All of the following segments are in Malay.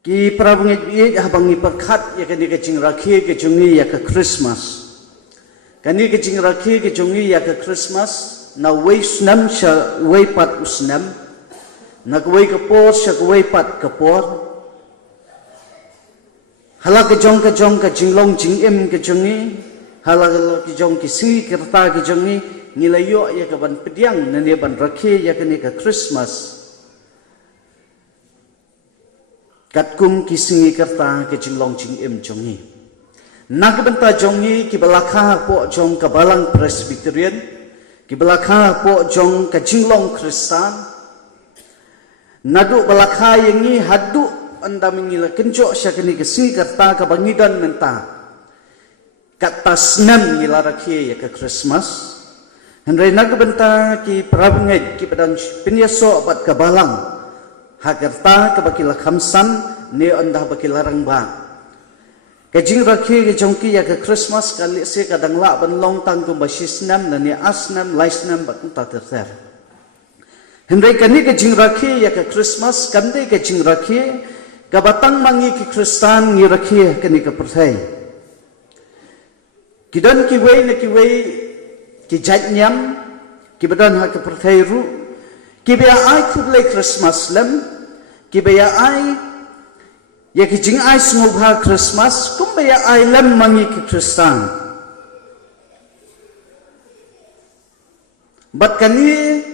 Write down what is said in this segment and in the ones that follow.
Ki prabungit biit habangi perkhat ya kani kecing rakhi ke jungi ya ke Christmas. Kani kecing rakhi ke jungi ya ke Christmas na wei snam sha wei pat usnam na wei kapor sha wei pat kapor. Hala ke jong ke jinglong jing em ke jungi hala ke jong ke si kerta ke jungi nilayo ya ke ban pediang na ne ban rakhi ya kani ke Christmas. Kat kum kisingi kerta ke jinglong jing em jongi. Nak benta jongi ki belakang po jong ke balang Presbyterian, ki belakang po jong ke jinglong Kristan. Nadu belakang yengi hadu anda mengila kenjok syakini kisingi kerta ke bangidan menta. Kat tasnam ngila rakhi ya ke Christmas. Hendrai nak benta ki prabungit ki pedang penyaso bat ke balang. Hakerta ke bakila khamsan ne andah bakila rangba. Kajing rakhi ke jongki ya ke Christmas kali se kadang la ban long tang ko basisnam na ne asnam laisnam bat ta terter. Hendai kani kajing rakhi ya ke Christmas kande kajing rakhi ka batang mangi ki Kristan ngi rakhi kani ke perthai. Kidan ki wei ki jatnyam ki badan ha ke perthai ru kibaya ai kublai Christmas lem kibaya ai ya kijing ai smubha Christmas kumbaya ai lem mangi ki Kristan bat kani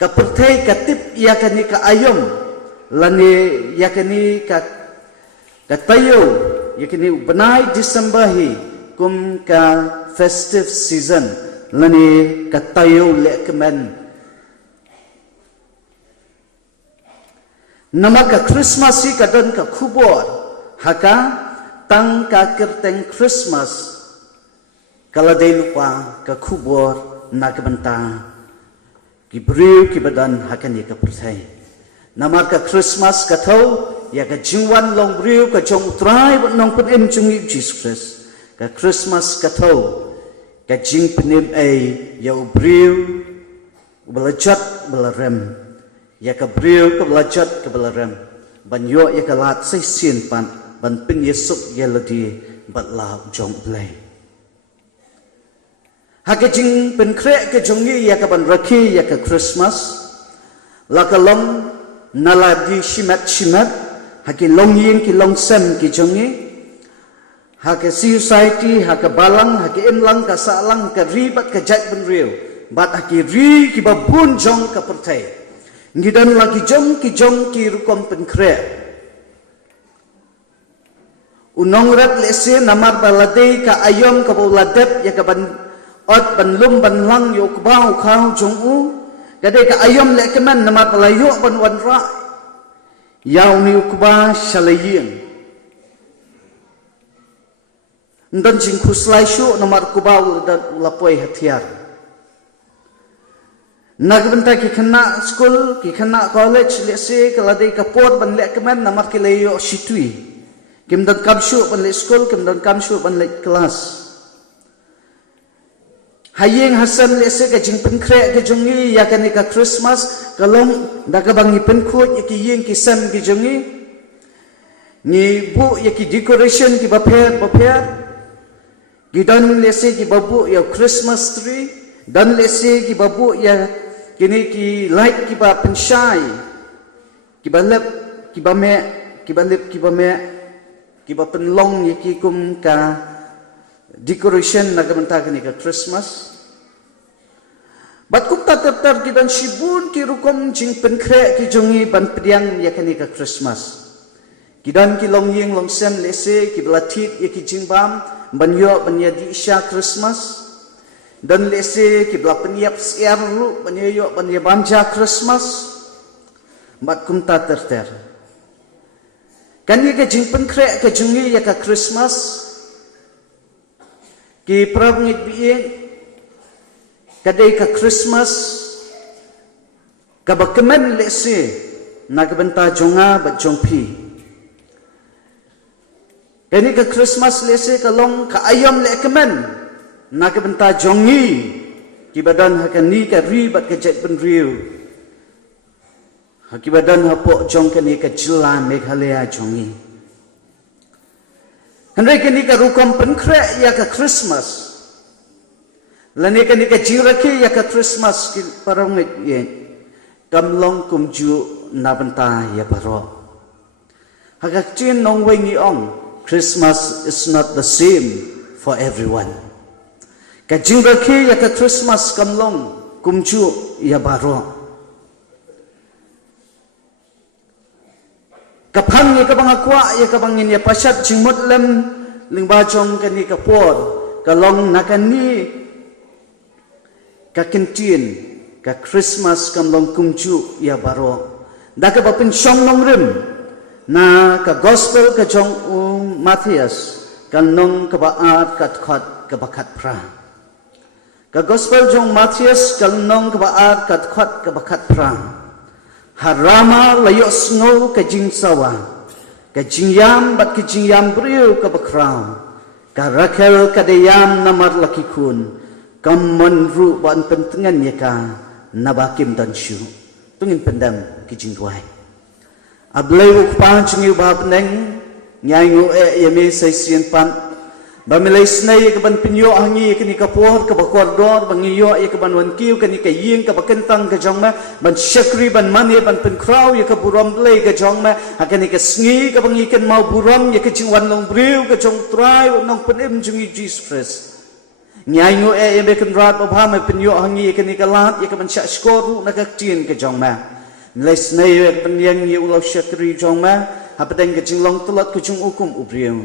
ka perthai ka tip ya kani ka ayom lani ya kani ka tayo ya kani benai December hi kum ka festive season lani ka tayo le kemen nama ka Christmas si kadon ka kubor haka tang ka kerteng Christmas kala day lupa ka kubor na kabanta ki briu ki badan haka ni ka perthai nama ka Christmas ka thau ya ka jingwan long briu ka jong trai but nong pun em jungi Jesus Christ ka Christmas ka thau ka jing penim ai ya briu belajat belarem ya ka briu ka belajat ka belarem banyo ya ka lat sai sin pan ban pin yesuk ya ladi bat la jong play ha ka jing pen kre ka jongi ya ka ban rakhi ya ka Christmas la ka long nala di shimat ha ki long yin ki long sem ki jongi ha ka society ha ka balang ha ki imlang ka salang ka ribat ka jat ben riu bat ha ki ri ki babun jong ka perthai ngidan lagi jong ki rukom penkre unong rat lese namar balade ka ayom ka bauladep ya ka ban ot ban lum ban lang yo ka bau khau jong u kade ka ayom le keman namar balayo ban wan ra yaw ni ku ba shalaying ndan jing khuslai shu namar ku bau dan lapoi hatiar nagbenta ki khana school ki khana college lese kalade kapot ban le kemen namar ki leyo shitui kimdan kamshu ban le school kimdan kamshu ban le class hayeng hasan lese ka jingpen kre ka jongi ya kani ka Christmas kalong daga bangi penkhut ki yeng ki sam ki jongi ni bu ya ki decoration ki bapher gidan lese ki babu ya Christmas tree dan lese ki babu ya kini ki light ki ba penshai ki balap ki ba me ki ba penlong ye ki kum ka decoration na gamanta kini ka Christmas bat kum ta ter ki dan shibun ki rukom jing penkre ki jongi ban pediang ya kini ka Christmas ki dan ki long yeng long sem lese ki belatit ye ki jingbam banyo banya di isya Christmas dan lese ki bla peniap siar ru banyo banya banja Christmas bat kum ta ter kan ye ke jing penkre ke jungi ya ka Christmas ki prabngit biye kadai ka Christmas ka bakemen lese nagbenta jonga bat jongpi ini ka Christmas lese ka long ka ayom le kemen nagbenta jongi ki badan hakani ka ribat ka jet ben riu Hakibadan hapo jong kani ka jila Meghalaya jongi. Henry kani ka rukam penkre ya ka Christmas. Lani kani ka jiraki ya ka Christmas ki parangit ye. Kamlong kumju nabanta ya baro. Hagak chin nong wengi ong. Christmas is not the same for everyone. Ka jiraki ya ka Christmas kamlong kumju ya baro. Kapang ya kabang akwa ya kabangin ya pasyat jingmut lem lingbajong kani kapor kalong nakani ka kentin ka Christmas kamlong kumju ya baro daka bapin syong nong rim na ka gospel ka jong Matthias kanong kabaat kat khat kabakat pra ka gospel jong Matthias kanong kabaat kat khat kabakat pra harama layo sngo ka jingsawa ka jingyam bat ka jingyam briu ka bakraw ka rakel ka deyam namar lakikun kam manru ban pentengan ya ka nabakim dan syu tungin pendam ki jingduai ablay ukpa jingi bab neng nyai ngo yeme saisien pan bamilay snay ka ban pinyo hangi kani kapor ka bakordor bangiyo ya ka ban wankiu kani ka ying ka bakentang ka jongma ban syakri ban mani ban penkraw ya ka buram blay ka jongma hakani ka sngi ka bangikan mau buram ya ka jingwan long briu ka jong try nong penim jungi Jesus Christ nyai ngo yeme kan rat obham pinyo hangi kani ka lat ya ka ban syak skoru na ka tin ka jongma milay snay ya ka ban yang ya ulau syakri jongma hapadeng ka jinglong tulat ka jong ukum ubriu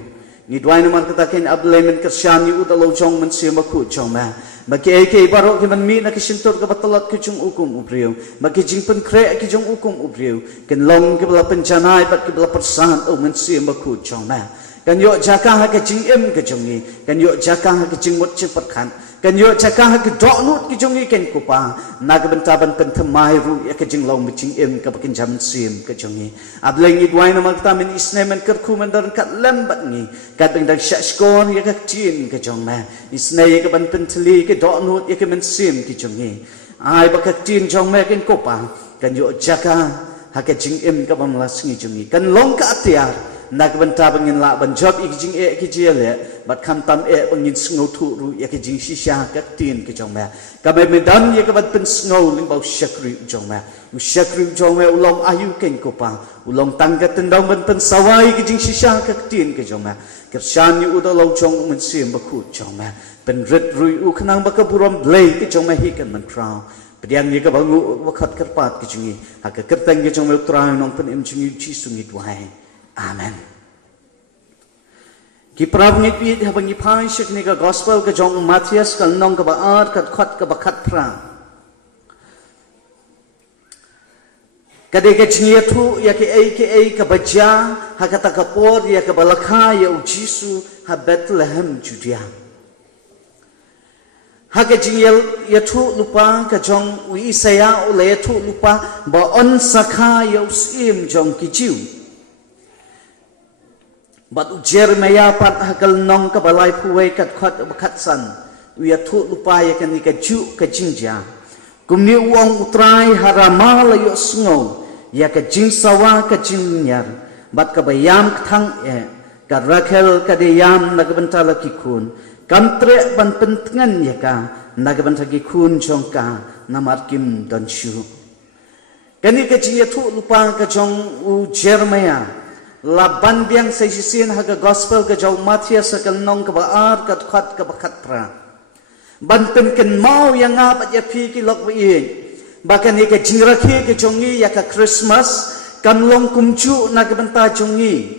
ni dwai namar katakin ablemen kersyani udalo jong mensia maku jong ma bagi eke barok ki man mi na kisintur ka batalat ki jong ukum ubriu bagi jingpen kre ki jong ukum ubriu ken long ki bala penjanai bat ki bala persan o mensia maku jong ma kan yo jaka ha ka jing em ka jong ni kan yo jaka ha ka jing mot cepat kan kan yo jaka ha ka dok nut ki jong ni ken kupa na ka bentaban pentemai ru ya ka jing long jing em ka bakin jam sim ka jong ni ableng ni dwai namar katamin isnemen kerku mandar kat lembat ni kat beng dak syak skor ya ka chin ka jong ma isne ya ka ban penteli ka dok nut ya ka men sim ki jong ni ai ba ka chin jong ma ken kupa kan yo jaka ha ka jing em ka bam las ni jong ni kan long ka atiar nak benta bangin la ban job ik jing ki jele bat kham tam bangin sngo thu ru ya ki jing shisha ka tin ki jong ma ka be medan ya ka bat pen sngo ling bau shakri jong ma u shakri jong ma ulong ayu ken ko pa ulong tangga tendang ban pen sawai ki jing shisha ka tin ki jong ma kershan ni udalo jong men sim ba khu jong ma pen rit ru u khnang ba ka buram blai ki jong ma hi kan man krau pediang ni ka bangu wakat kerpat ki jingi ha ka kertang ki jong ma utrai nong pen im jingi chi sungi duai amen ki prab ngi pi ha bangi phai shik ni ka gospel ka jong Matthias ka nong ka baat ka khat ka bakhat pra ka de ka chnia thu ya ke ka baja ha ka ta ka por ya ka balakha ya u Jisu ha Bethlehem Judea ha ka jingyel ya thu lupa ka jong u Isaya u le thu lupa ba on sakha ya usim jong ki jiu bat Jeremiah pat hakal nong ka balai puai kat khat bakhat san uya thu lupa ya kan ka ju ka jingja kumni uang utrai harama la yo sngo ya ka jingsawa ka jingnyar bat ka bayam thang ka rakhel ka de yam na ka bantala ki kun kamtre ban pentengan ya ka na ka bantagi kun jongka namar kim dan shu kani ka ji thu lupa ka jong u Jeremiah laban biang saisisin haga gospel ka jaw Matthias ka nong ka baar ka khat ka bakhat pra banten ken mau yang apa ya pi ki lok wi bakan ni ka jingrakhi ka jongi ya ka Christmas kan long kumchu na ka banta jongi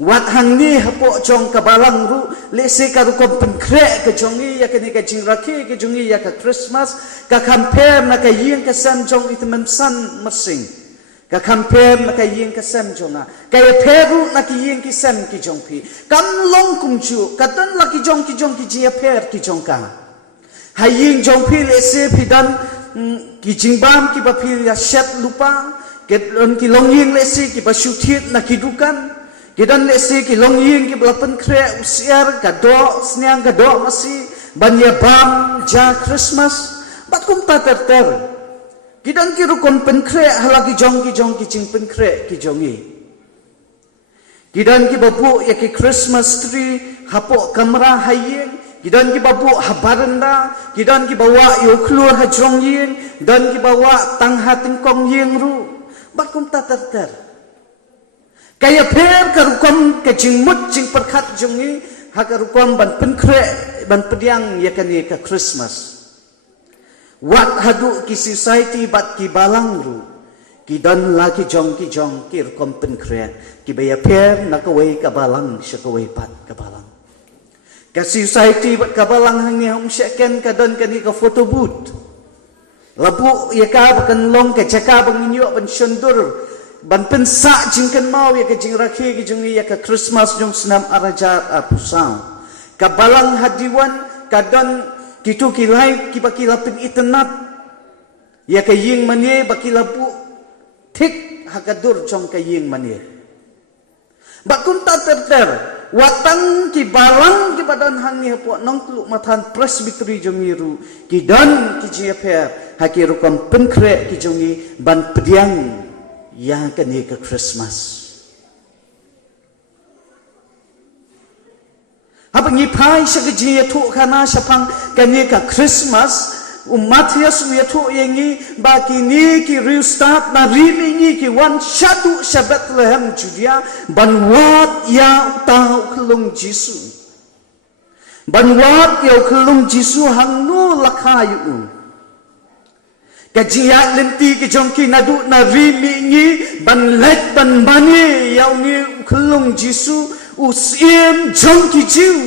wat hang ni hapo jong ka balang ru le se ka ru ko penkre ka jongi ya ka ni ka jingrakhi ka jongi ya ka Christmas ka compare na ka yin ka san jong itmen san masing ka compare na kay yin ka sem jonga kay peru na ki yin ki sem ki jong pi kam long kum chu katan la ki jong ki ji per ki jong ka ha yin jong pi le se pi dan ki jingbam ki ba pi ya shet lupa ke on ki long yin le se ki ba shu thit na ki dukan ki dan le se ki long yin ki ba pen kre usiar ka do snyang ka do masi ban ya bam ja Christmas bat kum ta ter Kidan ki rukon penkre halagi jong ki cing penkre ki jongi. Kidan ki babu ya ki Christmas tree hapo kamera hayeng. Kidan ki babu habaranda. Kidan ki bawa yo keluar hajrong yeng. Dan ki bawa tangha tingkong yeng ru. Bakum tatar. Kaya per karukom ke cing mut cing perkat jongi. Hakarukom ban penkre ban pediang ya kan ka Christmas. Wat hadu ki society bat ki balang ru ki dan lagi jong ki rukom penkre ki baya per nakawai ka balang syakawai pat ka balang ka society bat ka balang hangi hum syaken ka dan kani ka photo booth labu ya ka bakan long ka caka bang inyo ban syendur ban pensa jingkan mau ya ka jing rakhi ki jong ya ka Christmas jong senam araja pusau ka balang hadiwan ka dan kitu kilai ki bakila pin internet ya ka ying manie bakila pu thik hakadur jong ka ying manie bakun ta ter watang ki balang ki badan hangi hapo nong tlu mathan presbytery jongiru ki dan ki jpe hakiru kam penkre ki jongi ban pediang yang ka ni ka Christmas Apa ngipai segaji yaitu karena sapang kanya ka Christmas Matias yaitu yengi baki ni ki restart na rimingi ki wan syadu syabat lehem Judea banwat ya tau kelung Jisu banwat ya kelung Jisu hangnu lakayu kajiat lenti ki jongki nadu na rimingi ban let ban bani ya ni kelung Jisu Usim jong ki jiu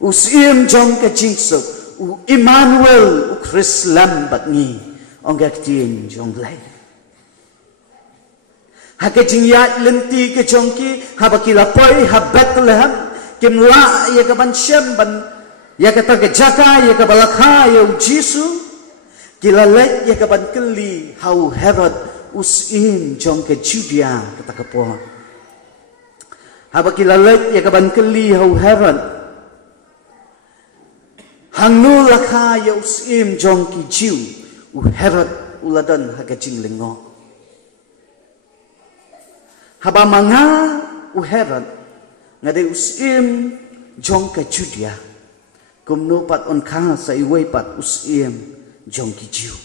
Usim jong ka jingsuk U Emmanuel U Chris lam bat ni Ongga kitien jong lai Haka jingyat lenti ke jong ki Haba kilapoi ha Bethlehem Kim la ya ka ban syem ban Ya ka taga jaka ya ka balakha ya u Jisu Kilalet ya ka ban keli Hau Herod Usim jong ka Judea Kata kapoh Haba kilalet ya kaban keli hau Herod hangnu lakha ya usim jong ki jiu u Herod uladan haga jing lengo haba manga u Herod ngade usim jong ka Judea kumno pat on kha sa iwei pat usim jong ki jiu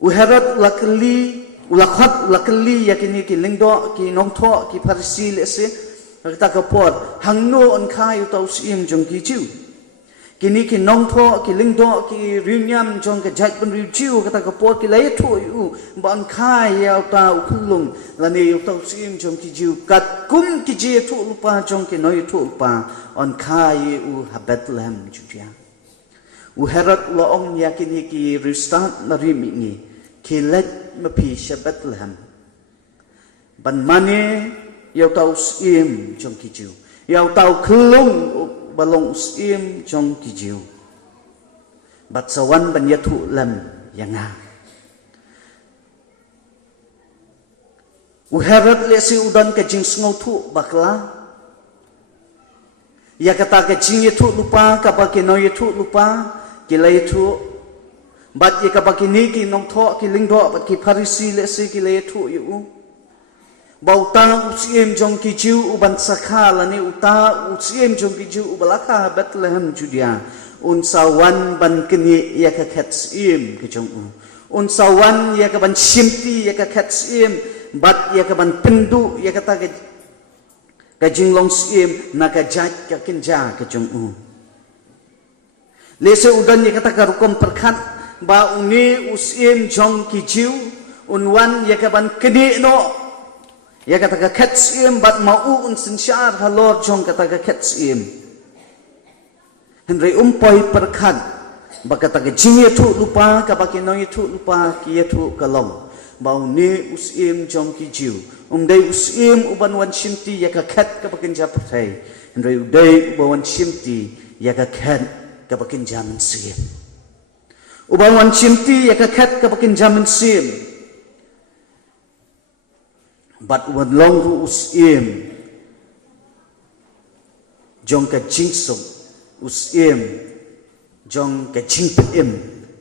u Herod lakali ulakhat ulakali yakini ki lingdo ki nongtho ki Pharisi lese ta ka por hangno on khai utau sim jong ki chiu kini ki nongtho ki lingdo ki rinyam jong ka jat ban riu chiu ka ta ka por ki lai tho u ban khai ya ta ukhulung lani utau sim jong ki jiu kat kum ki je tho lupa jong ki noi tho lupa on khai u ha Bethlehem Judea u Herod lo ong yakini ki restart na rimi ni kilet mapi sya Bethlehem ban mane yau tau sim jong ki jiu yau tau kelung balong sim jong ki jiu bat sawan ban yathu lam yanga u Herod le si udan ka jing sngo thu bakla ya kata ka jing yathu lupa ka ba ke no yathu lupa ki lai thu Bat ye ka bakini ki nong tho ki lingdo bat ki Pharisi le se ki le thu yu bauta usiem jong ki jiu uban sakha lani uta usiem jong ki jiu ubalaka Bethlehem Judea un sawan ban kini ya ka khatsim ki jong un sawan ya ka ban simti ya ka khatsim bat ya ka ban pendu ya ka ta ka jinglong sim na ka jat ka kinja ki jong le se udan ya ka ta ka rukom perkhat ba uni usim jong ki jiu unwan ya ka ban kini no ya kata ka ketsim bat mau un sinsyar halor jong kata ka ketsim henry umpoi perkhan ba kata ka jinye thu lupa ka ba kinoi thu lupa ki thu kalom ba uni usim jong ki jiu dai usim uban wan simti ya ka khat ka ba kin ja pathai henry dai uban simti ya ka khat ka ba kin ja men sim uban wan simti ya ka khat ka ba kin ja men sim but when long ru usim jong ka jingsong usim jong ke jing pem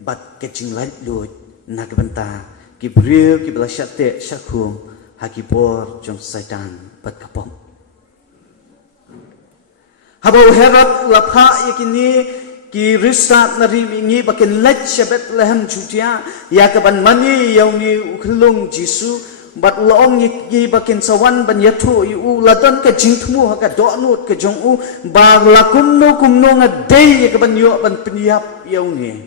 bat ke jing lai lu na ke banta ki brio ki bla shate shakhum ha ki por jong saitan bat kapom habo Herod la pha yakini ki risat nari mingi bakin let shabet lehem jutia ya ke ban mani yauni ukhlung jisu bat ulaong yi bakin sawan ban yathu u laton ke jingthmu ha ka donut ke jong u ba lakumno kumno ngadei ke ban yo ban penyap yauni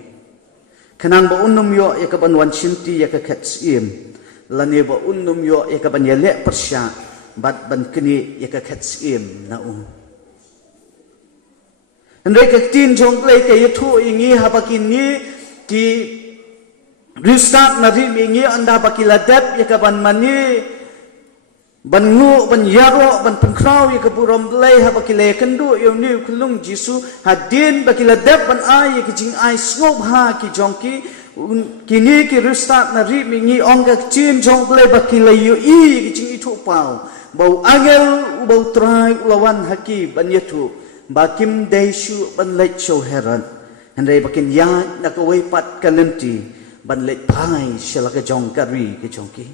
kanang ba unnum yo ya ka ban wan shinti ya ka khatsim lane ba unnum yo ya ka ban yele persya bat ban kini ya ka khatsim na Andai ka tin jong play ka yathu ingi ha bakin ni ki Ristat nari mingi anda bakila dep ya kaban mani ban ngu ban yaro ban pengkrau ya kaburam belai ha bakila kendu ya ni kulung jisu hadin bakila dep ban ai ya kijing ai snop ha ki jongki kini ki ristat nari mingi ongga chin jong belai bakila yu i kijing itu pau bau angel bau trai ulawan haki ban yatu bakim desu ban lek show heran andai bakin ya nak away pat kalenti ban lek pai shela ke jong kari ke jongki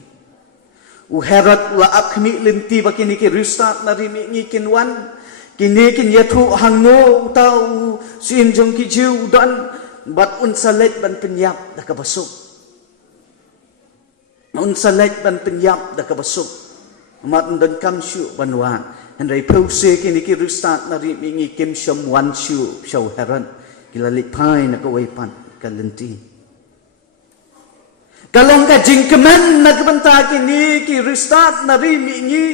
u Herod la akhmi linti bakini ki ristat nari mi kinwan kini kin yathu hangno tau sin jongki jiu dan bat un salet ban penyap da ka basuk un salet ban penyap da ka basuk mat dan kam shu banwa andai pause kini ki ristat nari mi kim shom wan shu show Herod kila lek pai na ka wai pan kalenti Kalong ka jingkeman nagbanta kini ki ristat nari mingi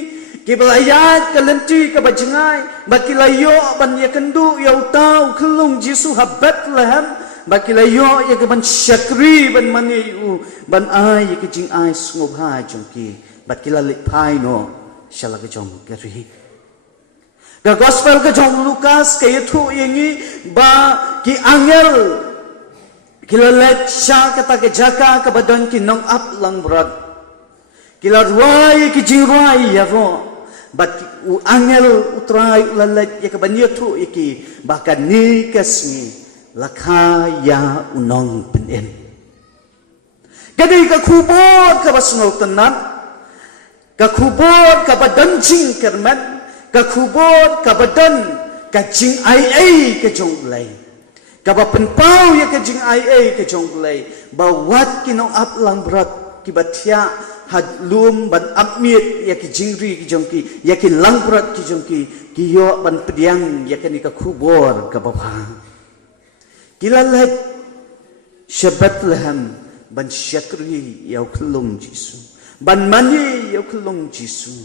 ki belayat kalenti ka bajengai bakilayo ban yakendu yau tau kelung Jisu habat lehem bakilayo ya ke ban syakri ban mani ban ai ke jing ai ngob ha jongki bakila lik pai no shala ke jong keri the gospel ke jong Lukas ke yathu yengi ba ki angel Kila let sya kata ke jaka ke badan ki nong up lang berat. Kila ruai ki jiruai ya ro. Bat u angel utrai ulalet ya ke banyatu iki bahkan ni kesni lakha ya unong penen. Jadi ke kubur ke basungau tenan. Ke kubur ke badan jing kerman. Ke kubur ke badan ke jing ai ke jong lai. Kaba penpau ya ke jing ai ke jong play bawat kinong up lang berat kibatia had lum ban apmit ya ke jingri ki jongki ya ke lang berat ki jongki kiyo ban pediang ya ke ni ka kubur ka bapa kilalat syabat laham ban syakri ya kelung Jisu ban mani ya kelung Jisu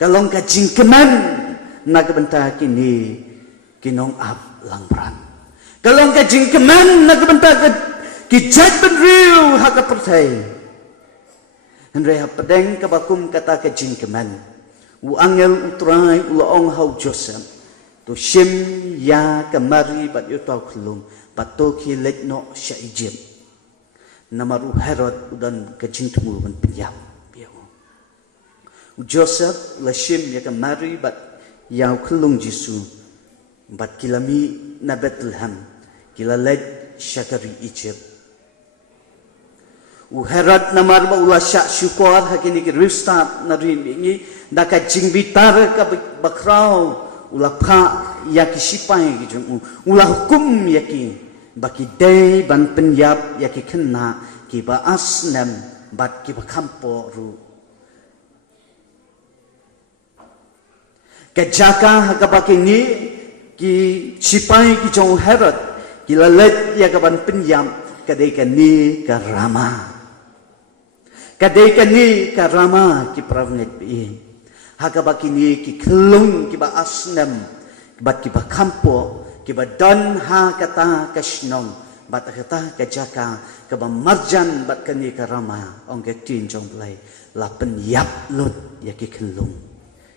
kalong ka jingkeman nagbenta kini kinong up lang berat Kalong ka jingkeman nagbanta ka kijat ben riu haka pertai. Henry hapadeng ka bakum kata ka jingkeman. U angel utrai ulaong hau Joseph. To shim ya kamari bat yutau kelung pato ki letno sya ijib. Namaru Herod udan ka jingtemu ban penyap. U Joseph la shim ya kamari bat yau kelung Jisu. Bat kilami na Bethlehem kila led syakari Egypt u Herod namar ba ula syak syukur hakini ki ristat na rin ingi daka jingbitar ka bakrau ula pha ya ki sipai ki jung ula hukum ya ki baki day ban penyap ya ki kena ki ba asnam bat ki ba kampo ru kajaka ka baki ni ki sipai ki jong Herod ki lalet ya kaban penyam kadai ka ni ka Rama kadai ka ni ka Rama ki pravnet bi hakabaki ni ki kelung ki ba asnam bat ki ba kampo ki ba don ha kata kasnong bat kata ka jaka ka ba marjan bat ka ni ka Rama ong ka tin jong play la penyap lut ya ki kelung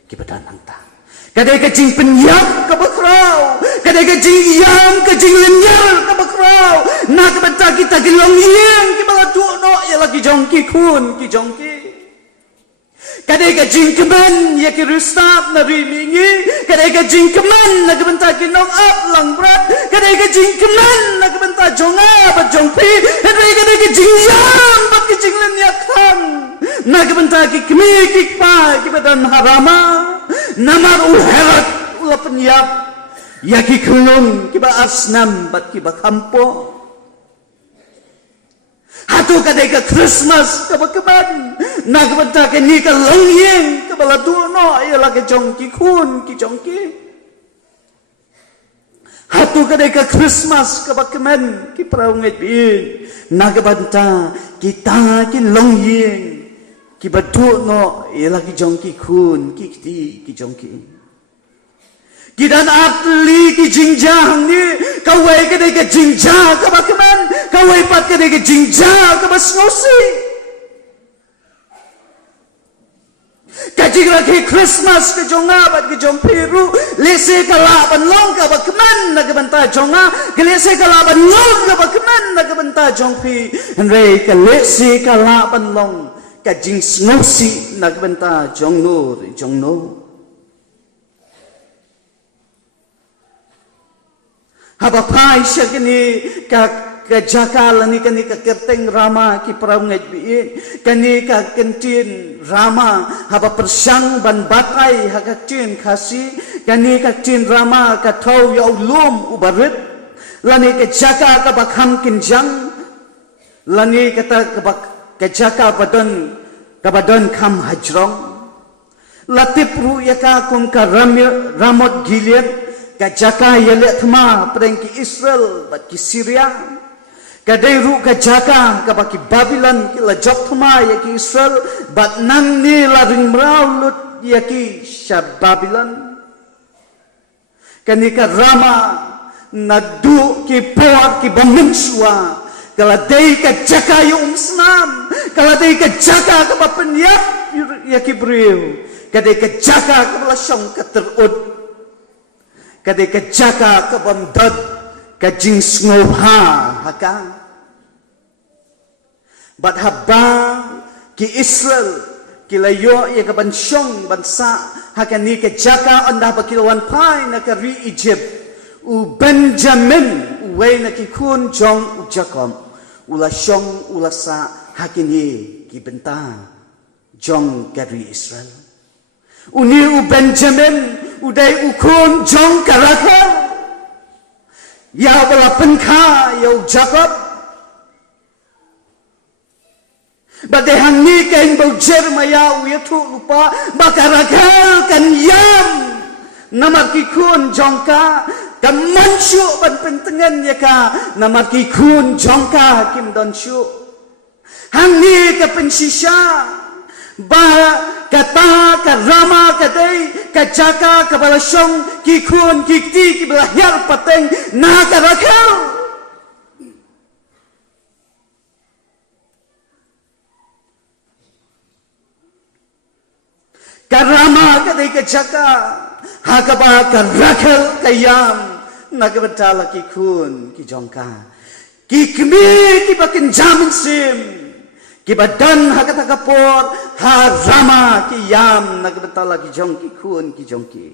ki ba dan anta Kadai ka jing penyap ka bakrau kadai ka jing yam ka jing lenyal ka bakrau na ka benta kita gilong yang ki bala tu no ya lagi jongki kun ki jongki kadai kadai ka jingkeman ya ki restart na rimingi kadai ka jingkeman na kabenta ki nong up lang brat kadai ka jingkeman na kabenta jonga bat jongpi kadai ka jingyang bat ki jinglen ya kan na kabenta ki kmi ki pa ki badan harama namar herat ula penyap ya ki kulung ki ba asnam bat ki ba kampo hatu kadai ka Christmas ka bakaban nagbanta ka ni ka longyeng ka balatuno ayala ka jongki kun ki jongki hatu kadai ka Christmas ka bakaman ki praunget bin nagbanta kita ki longyeng ki batuno ayala ki jongki kun ki ki jongki Kidan atli ki jingjang ni kawai ka dai ka jingjang ka bakaman kawai pat ka dai ka jingjang ka basngosi kajig rakhi Christmas ka jonga bat ka jompiru lese ka laban long ka bakaman nagbanta jonga lese ka laban long ka bakaman nagbanta jompi henrei ka lese ka laban long ka jingsnosi nagbanta jongno haba pai syakini ka jakal ni kani ka kerteng rama ki praunget bi kani ka kentin rama haba persang ban batai haka tin khasi kani ka tin rama ka thau ya ulum ubarit lani ka jaka ka bakham kinjang lani kata ka jaka badan kham hajrong latip ru ya ka kum ka ramot gilead kajaka yale thma prengki Israel bat ki Syria kadai ru kajaka ka baki Babylon ki la jok thma ya ki Israel bat nan ni la ring mraulut ya ki shab Babylon kanika rama nadu ki poak ki bamensua kala dei kajaka yu snam kala dei kajaka ka bapenyap ya ki briu kadai kajaka ka la shong ka terud kadai ka jaka ka bamdad ka jingsngobha haka bat haba ki Israel ki layo ya ka bansyong bansa haka ni ka jaka anda ba kilawan pai na ka ri Egypt u Benjamin uwe na ki kun jong u Jacob ula syong ula sa hakini ki benta jong ka ri Israel uni u Benjamin udai ukun jong karakal ya bala penka ya Jacob badehang ni kain bau Jeremaya uyatu lupa bakarakal kan yam namar kikun jongka kamansu ban pentengan ya ka namar kikun jongka kim don syu hang ni ka pensisya ba kata ka rama kadai ka jaka ka balasyong ki kun ki ti ki belahir pateng na ka rakal ka rama kadai ka jaka ha ka ba ka rakal ka yam na ka betala ki kun ki jongka ki kmi ki bakin jamin sim ki badan hakata kapor ha rama ki yam nagbetala ki jongki kun ki jongki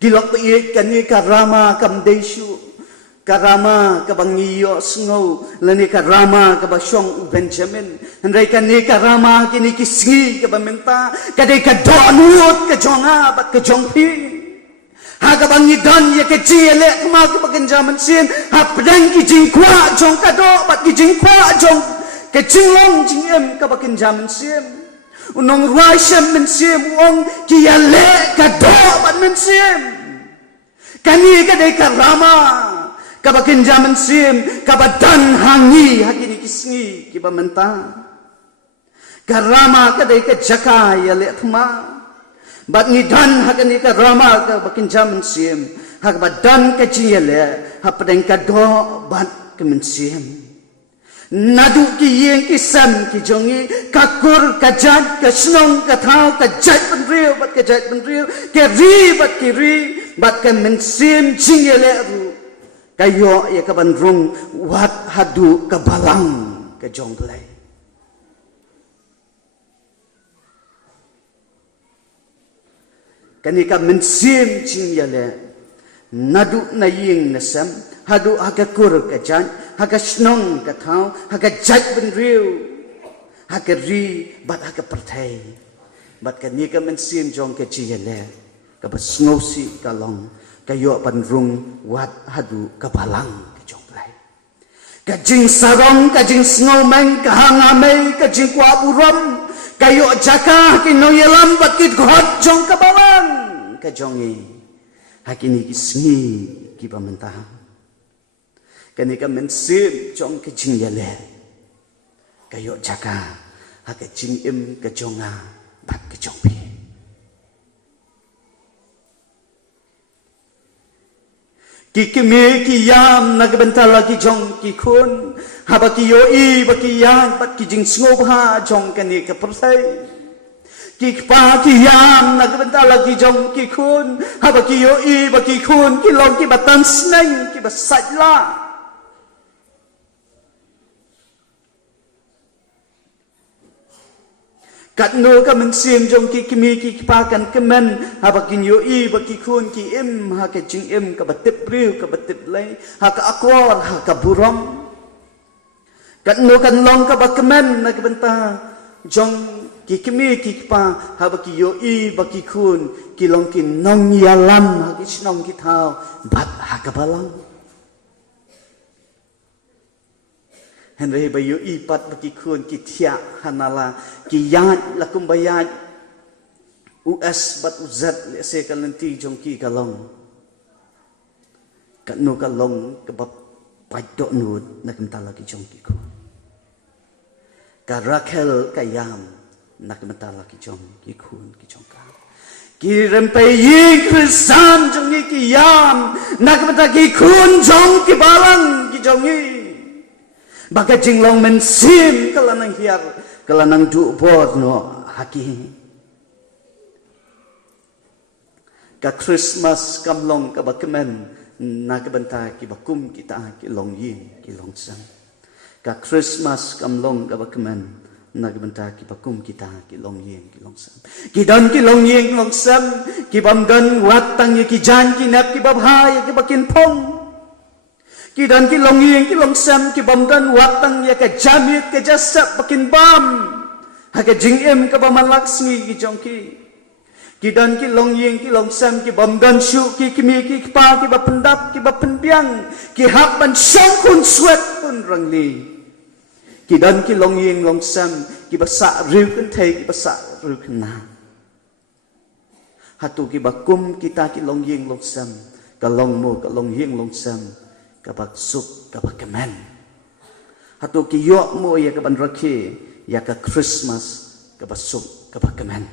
gilok ti kani karama kam desu karama ka bangiyo sngo lani karama ka basyong Benjamin handai kani karama kini kisngi ka bamenta kadai ka donut ka jonga bat ka jongpi haga bangi dan ya ke jele kema ke bagenjaman sin ha pedang ki jingkwa jong kado bat ki jingkwa jong ke jinglong jingem ke bagenjaman sin unong ruaisem men sim wong ki yale kado bat men sim kani ka dei karama ke bagenjaman sim ka badan hangi hakini kisngi ki bamenta karama ka dei ka jaka yale thma bat ni dan hakani ka rama ka bakin jaman sim hak badan ka jiele ha pedeng ka do bat ke mensim nadu ki yeng ki sam ki jongi ka kur ka jat ka snong ka thau ka jat penriu bat ka jat penriu ke ri bat ki ri bat ka mensim jiele ru kayo ya kaban rung wat hadu kabalang ka jonglay. Kanika mensim cing yale nadu na ying nasam hadu hakakur ka jan hakasnong ka thau hakajat ben riu hakari bat hakaperthai bat kanika mensim jong ka chi yale ka basngosi kalong kayo pan rung wat hadu kabalang ka jonglay kajing sarong kajing snowman kahangamay kajing kwaburam kayo jaka kinoyelam bakit ghot jong kabalang ka jongi hakini kisngi ki pamenta kanika mensim jong ka jing yale kayo jaka haka jing im ka jonga bat ka jongpi Kikimi kiyam nagbenta lagi jong kikun habaki yoi baki yang bat kijing snobha jong kani kapersai kikpa kiyam nagbenta lagi jong kikun habaki yoi baki kun kilong ki batan sneng ki basajla kat no ka mensim jong ki kimi ki pakan kemen habakin yoi baki kun ki im ha ka jing im ka batip riu ka batip lai ha ka akwar ha ka buram kat no kan long ka bakmen na benta jong ki kimi ki pa habaki yoi baki kun ki long ki nong yalam ha ki snong ki thau bat ha ka balang Henry bayu ipat bagi kun kitia hanala kiyat lakum bayat US bat uzat se kalanti jongki kalong kanu kalong kebab padok nud nak mentala ki jongki ku karakel kayam nak mentala ki jongki kun ki jongka ki rempai yi krisan jongki kiyam nak mentala ki kun jongki balang ki jongki Baka jinglong mensim kalanang hiar kalanang du'bor no haki. Ka Christmas kamlong ka bakmen na kabanta ki bakum kita ki long yin ki long sam. Ka Christmas kamlong ka bakmen na kabanta ki bakum kita ki long yin ki long sam. Ki don ki long yin ki long sam ki bamdan watang ki jan ki nap ki babha ki bakin pong. Ki dan ki long ying ki long sam ki bamdan watang ya ka jamit ka jasap bakin bam ha ka jingem ka bamalaksmi ki jongki ki dan ki long ying ki long sam ki bamdan shu ki kimi ki pa ki bapendap ki bapenbiang ki hak ban syang kun swet pun rangli ki dan ki long ying long sam ki basa riu kun thei ki basa riu kun na hatu ki bakum kita ki long ying long sam ka long mo ka long ying long sam kabak suk kabak kemen hatu ki yok mo ya kaban rakhi ya ka Christmas kabak suk kabak kemen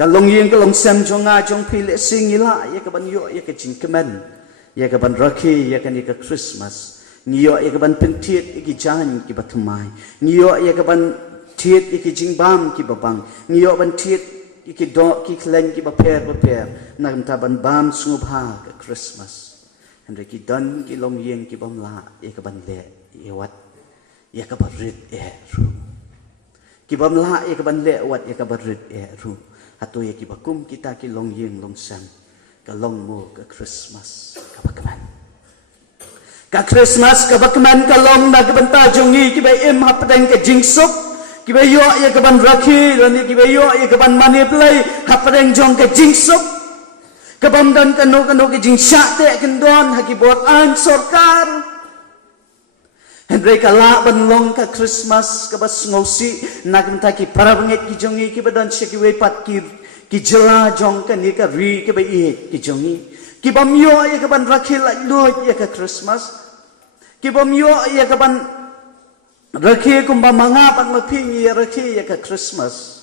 kalong yin kalong sem jonga jong pile singila ya kaban yok ya ka jing kemen ya kaban rakhi ya kan ya ka Christmas ngiyo ya kaban pentiet ki jan ki bathmai ngiyo ya kaban tiet ki jing bam ki babang ngiyo ban tiet ki do ki klen ki baper nagam taban bam sungubha ka Christmas Henry ki dan ki long yeng ki bamla ya ka ban le ya wat ya ka barit ru ki bamla ya ka ban le wat ya ka barit ru hatu ya ki bakum kita ki long yeng long sam ka long mo ka Christmas ka bakman ka Christmas ka bakman ka long na ka banta jongi ki ba im hapdang ka jingsuk ki ba yo ya ka ban rakhi rani ki ba yo ya ka ban mani play hapdang jong ka jingsuk kabamdan kano ki jing syate kendon haki buat an sorkar Henry kala banlong ka Christmas ka bas ngosi nagmta ki parabangit ki jongi ki badan siya ki wepat ki jela jong ka ni ka ri ki ba i ki jongi ki bamyo ya ka ban rakhil lo ya ka Christmas ki bamyo ya ka ban rakhi kumba mangapan mapingi ya rakhi ya ka Christmas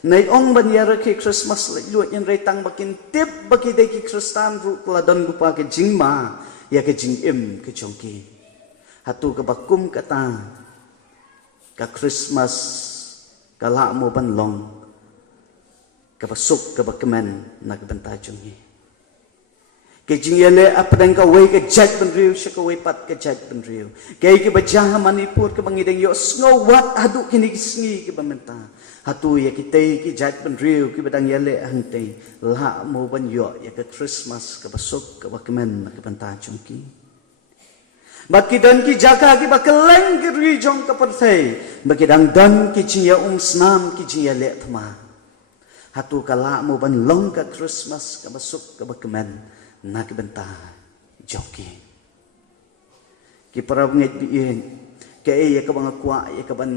Nay ong banyara ki Christmas luat yan retang bakin tip baki day ki Kristan ru kladon lupa ke jingma ya ke jing im ke jongki hatu ke bakum kata ka Christmas kala mo banlong ka pasuk ka bakmen nagbanta jongi ke jing yale apdang ka wei ke jat ben riu sha ka wei pat ke jat ben riu ke ke bajah manipur ke bangideng yo sngo wat adu kini sngi ke bamenta hatu ya kita ki jat ben riu ki badang yale hangte la mo ban yo ya ke Christmas ke basuk ke bakmen ke banta chungki baki dan ki jaka ki bakeleng ki ri jong ka perthai baki dang dan ki jing ya snam ki jing yale thma hatu kala mo ban long ka Christmas ka basuk ka bakmen nak benta joki ki parab nget bien ke ya ka bang kwa ya ka ban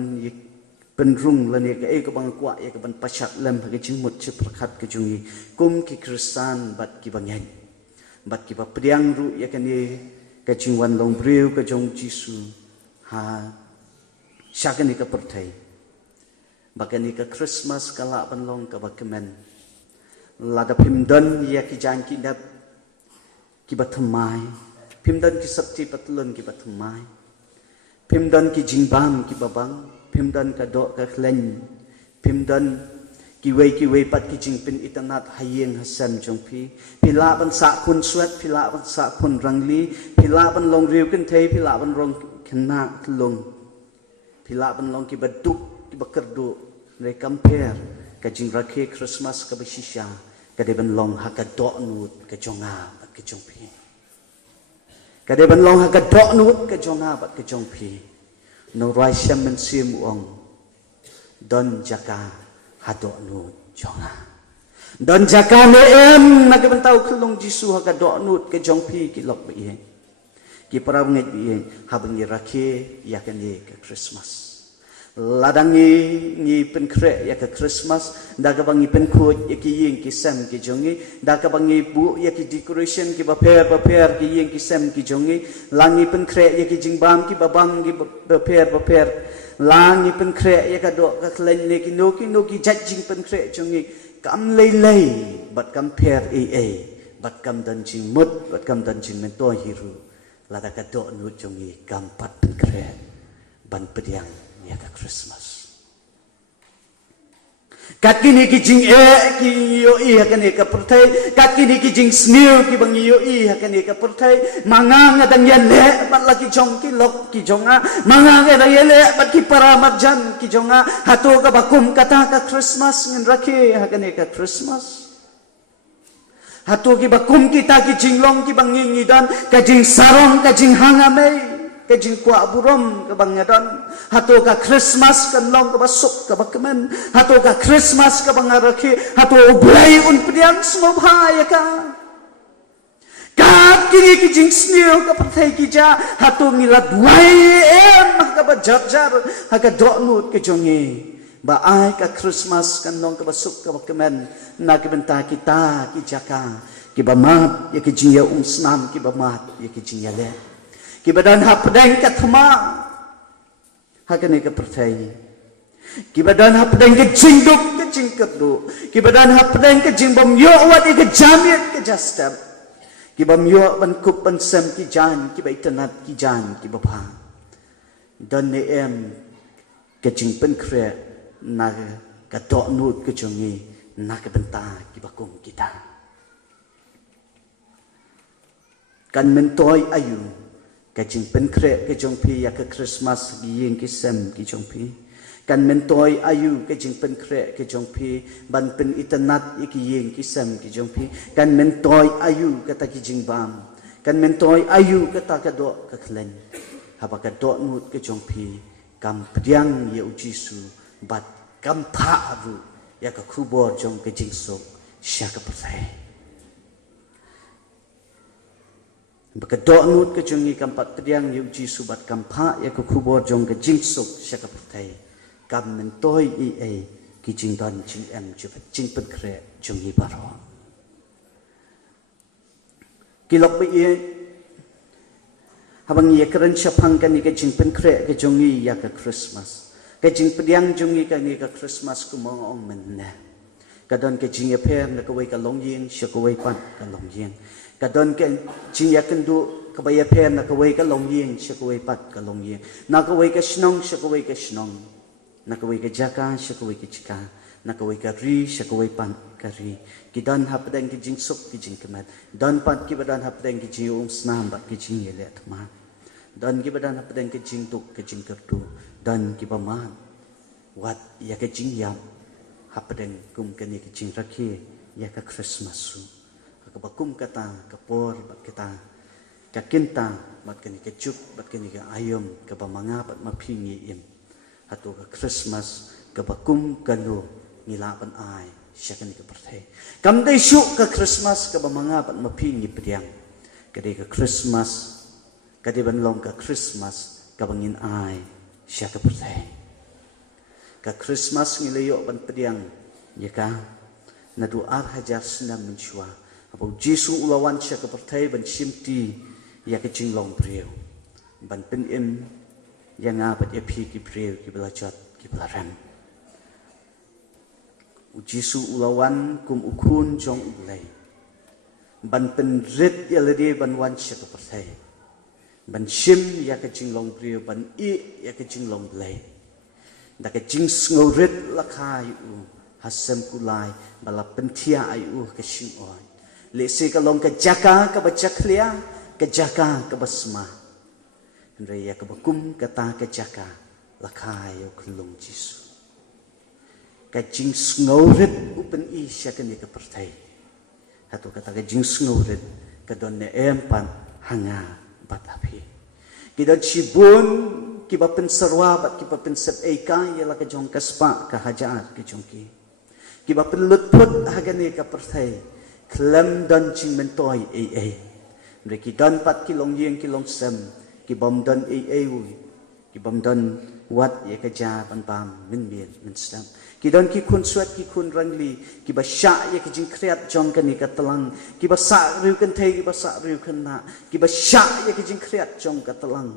penrung lan ya ka bang kwa ya ka ban pashat lam ke jingmut che prakhat ke jungi kum ki kristan bat ki bangen bat ki ba priang ru ya ka ni ka jingwan long breu ka jong jisu ha syakani ka perthai bakani ka Christmas kala ban long ka bakmen lada pimdan ya ki jan ki dap ki bathmai pimdan ki sabti patlon ki bathmai pimdan ki jingbam ki babang pimdan ka do ka klen pimdan ki wei pat ki jingpin itanat hayeng hasam jongpi pila ban sa kun swat pila ban sa kun rangli pila ban long riu kin thei pila ban rong khna tlong pila ban long ki baduk ki bakerdu re compare ka jing rakhe Christmas ka bishisha ka de ban long ha ka do nut ka jonga ke jongpi kade ban long ha ka do nut ke jonga bat ke jongpi no rai syam men sim ong don jaka ha do nut jonga don jaka le em na ke ban tau khulung jisu ha ka do nut ke jongpi ki lok bi ki parab nget bi ha bang ni rakhe ya kan ye ke Christmas ladangi ngi pen kre ya ke Christmas da ka bangi pen khoj ya ki yeng ki sam ki jongi da ka bangi bu ya ki decoration ki ba per ki yeng ki sam ki jongi langi pen kre ya ki jingbam ki babang ki ba per langi pen kre ya ka do ka klen ne ki no ki jat jing pen kre jongi kam lei bat kam per bat kam dan jing mut bat kam dan jing men to hiru lada ka do nu jongi kam pat pen kre ban pediang ya ka Christmas kakini ki jing ki yo kan ka perthai kakini ki jing snew ki bang yo kan ka perthai mangang adang ya le bat laki jong ki lok ki jonga mangang adang ya le bat ki paramat jan ki jonga hato ka bakum kata ka Christmas ngin rakhe kan ka Christmas hato ki bakum kita ki jinglong ki bangingi dan ka jing sarong ka jing hangame ke jing kwa burom ke bangadan hato ka Christmas kan long ke basuk ke bakmen hato ka Christmas ke bangarakhi hato ublai un pediang semua bahaya ka kat kini ki jing snew ke perthai ki ja hato milat wai em ka bajar ha ka donut ke jongi ba ai ka Christmas kan long ke basuk ke bakmen na ke benta kita ki jaka ki bamat ya ki jing ya snam ki bamat ya ki jing ya le ki badan ha pedang ka thma ha ka ne ka perthai ki badan ha pedang ka jingduk ka jingkadu ki badan ha pedang ka jingbam yo wat ka jamiat ka jastab ki bam yo ban kup ban sam ki jan ki bai tanat ki jan ki bapha dan ne em ka jingpen kre na ka do nut ka jongi na ka benta ki bakum kita kan mentoi ayu ka jing pen kre ke jong pi ya ke Christmas gi yeng ki sem ki jong pi kan mentoi ayu ke jing pen kre ke jong pi ban pen itanat ki yeng ki sem ki jong pi kan mentoi ayu ka ta ki jing bam kan mentoi ayu ka ta ka do ka klen ha ba ka do nut ke jong pi kam pdiang ye u jisu bat kam tha ru ya ka khubor jong ke jing sok sha ka prasai Bakadok nut ke jungi kampat pediang yu ji subat kampa ya ke kubor jong ke jingsuk syaka putai kam mentoi ki jing dan jing em jubat jing pen kre jungi baro kilok be ye habang ye keren syapang kan ke jing pen kre ke jungi ya ke Christmas ke jing pediang jungi ka ni ke Christmas ku mong ong menne kadon ke jing ye per na ke wei ka long yin syaka wei pan ka long yin kadon ke jing ya kendu ka baya pen na ka wei ka long yin syaka wei pat ka long yin na ka wei ka snong syaka wei ka snong na ka wei ka jaka syaka wei ka jika nakawai kari syakawai pan kari kidan hapdeng ki jing sup ki jing kemat dan pat ki badan hapdeng ki jing snam bat ki jing yele atma dan ki badan hapdeng ki jing tuk ki jing kertu dan ki paman wat ya ki jing yam hapdeng kum kani ki jing rakhi ya ka Christmas su ka bakum kata kapor bat kita ka kinta bat kani ke juk bat kani ke ayom ka pamanga bat maphingi im hatu ka Christmas ka bakum kalu ngilapan ai syakani ka perthai kam dei syuk ka Christmas ka pamanga bat maphingi pediang kade ka Christmas kade banlong ka Christmas ka bangin ai syak ka perthai ka Christmas ngilayo ban pediang ya ka nadu ar hajar senam mensyua apa Jesu ulawan syak ka perthai ban simti ya ke jinglong prieu ban pen im yang apat epi ki prieu ki belajat ki belaram Jesu ulawan kum ukun jong ulai ban pen red ya lede ban wan syak ka perthai ban sim ya ke jinglong prieu ban i ya ke jinglong blai da ke jing sngoret lakai u hasam kulai bala pentia ai u ke sing oi le se ka long ka jaka ka bachaklia ka jaka ka basma ndre ya ka bakum kata ka jaka lakai u klung Jesu ka jing sngoret u pen i syakani ka perthai hatu kata ka jing sngoret ka don ne empan hanga batapi kita cibun kiba pen serwa bat kiba pen sep eka ya la ka jong kaspa ka hajar ki jongki kiba pen lutput hagane ka perthai klem don jing mentoi ai mereka don pat kilong yeng kilong sem kibam don ai kibam don wat ya ka ja ban pam min bien min stam kidon ki kun suat ki kun rangli kiba sya ya ki jing kriat jong kan ni ka telang kiba sa riu kan thei kiba sa riu kan na kiba sya ya ki jing kriat jong ka telang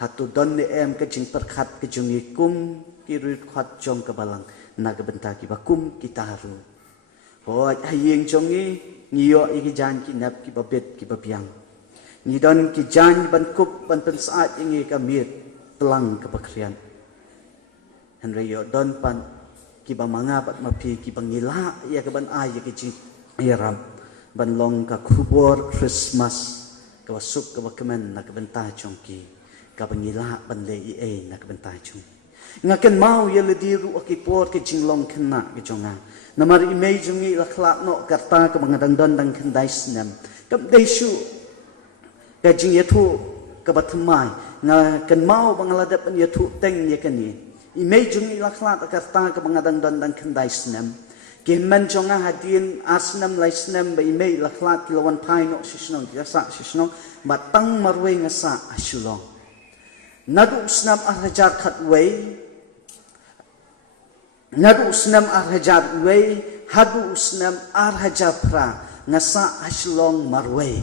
hatu don ne em ka jing perkhat ke jong kum ki ru khat jong ka balang na ka benta kiba kum kita haru ho hayeng jong ni yo iki jan ki nap ki babet ki babiang ni don ki jan ban kup ban pen saat ingi ka miet telang ka bakrian henry yo don pan ki ba manga pat mapi ki bangila ya ka ban ai ya ki ji yaram ban long ka khubor Christmas ka wasuk ka bakmen na ka benta chongki ka bangila ban le e na ka benta chung ngaken mau ya le diru ki por ki jinglong khna ki jonga namar imei jungi lakhla no karta ka bangadang don dang khandai snam kam desu ka jing yathu ka bathmai nga kan mau bangaladap an yathu teng ya kani imei jungi lakhla karta ka bangadang don dang khandai snam ki man jonga hadin asnam lai snam ba imei lakhla kilawan pai no sisnong yasa sisnong batang marwe ngasa asulong nadu snam arhajar khatwei nadu snam arhajar wei hadu snam arhajar pra ngasa aslong marwei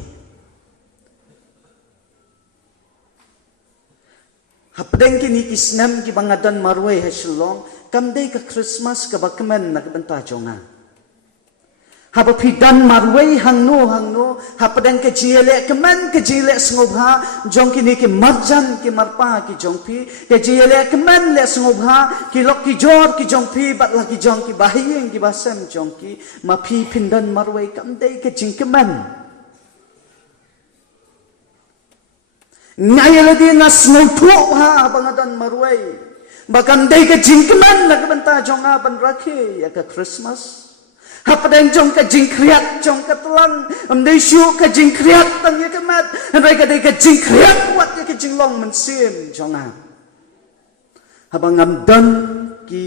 hapdeng kini kisnam ki bangadan marwei haslong kamdei ka Christmas ka bakmen na benta jonga haba pidan marwei hangno hapdeng ke jile keman ke jile sngobha jong kini ki marjan ki marpa ki jongpi ke jile keman le sngobha ki lok ki jor ki jongpi bat la ki jong ki bahiyeng ki basam jongki mapi pindan marwei kamdei ke jingkeman ngayaladi na sngopo ha bangadan marwei bakam dei ke jingkeman na benta jonga ban rakhe ya ka Christmas hapadang jong ka jingkriat jong ka telang amdei syu ka jingkriat tang ya kemat andai ka dei ka jingkriat wat ya ka jinglong mensim jonga habang ngamdan ki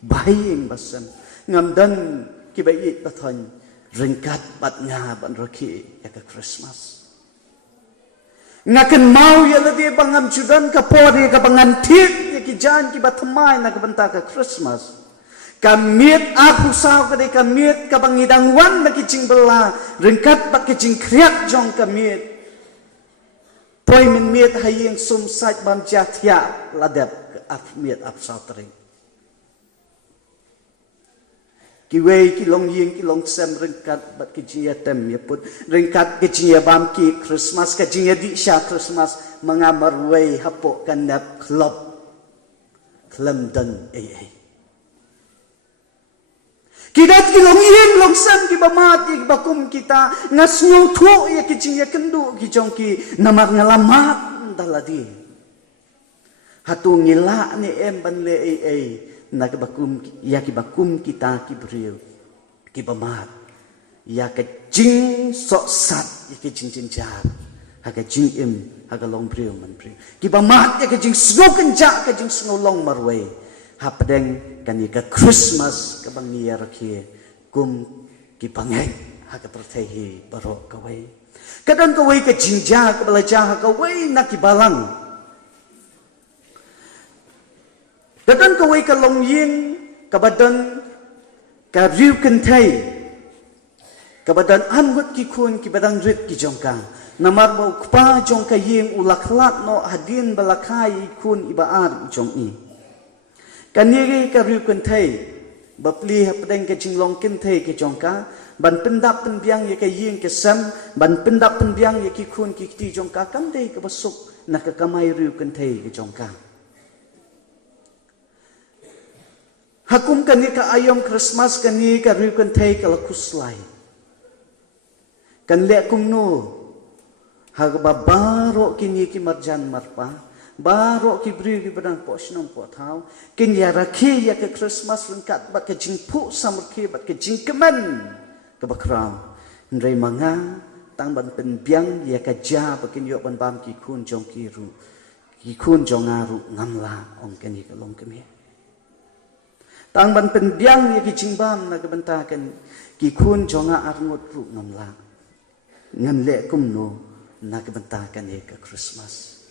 bahing basam ngamdan ki bai tathon ringkat bat nga ban rakhi ya ka Christmas ngaken mau ya ladi bangam judan ka pori ka bangantik ya ki jan ki bathmai na ka benta ka Christmas kamiet aku saw kadai kamiet ka bangidang wan na kijing bela ringkat bak kijing kriat jong kamiet poi min miet hayeng sum sait bam jathia ladap af miet af saw tering kiwei ki long yeng ki long sem ringkat bak kijing ya tem ya put ringkat kijing ya bam ki Christmas kijing ya di sha Christmas mangamar wei hapok kanap klop klem dan ai Kidat kilong yin long san ki bamat ki bakum kita ngas ngoto ya ki jing ya kendu ki jong ki namar ngalamat daladi. Hatu ngila ni ban le ai na ki bakum ya ki bakum kita ki beriu ki bamat ya ke jing sok sat ya ki jing jar ha ke jing ha ke long beriu man beriu ki bamat ya ke jing snow kenja ke jing snow long marway ha pedeng kan ya ke Christmas ke bang ya rakhi kum ki pangai ha ke pertehi barok kawai kadang kawai ke jing ja ke belajar kawai na ki balang kadang kawai ke long yin kabadan ka riu kentai kabadan angut ki kun ki badang rit ki jongka namar ba ukpa jongka yin ulaklat no hadin balakai kun ibaar jong i kaniri ka riu kentai bapli hapdeng ke jinglong kentai ki jongka ban pendap penbiang ye ke yin ke sam ban pendap penbiang ye ki kun ki ti jongka kam dei ke basuk na ka kamai riu kentai ki jongka Hakum kani ka ayom Christmas kani ka riu kan thei ka lakuslai. Kan le kum no. Hagba baro kini ki marjan marpa. Baro ki bri ki badang posnom po thau. Kin ya rakhi ya ka Christmas lengkat bat ka jingpu samrki bat ka jingkeman ka bakrau. Ndrei manga tang ban pen biang ya ka ja bakin yo ban bam ki kun jong ki ru. Ki kun jong aru ngamla ong kani ka long kemi. Tang ban pendiang ya ki jingbam na kebentakan ki kun jonga arngot ru ngamla ngan le kum no na kebentakan ya ke Christmas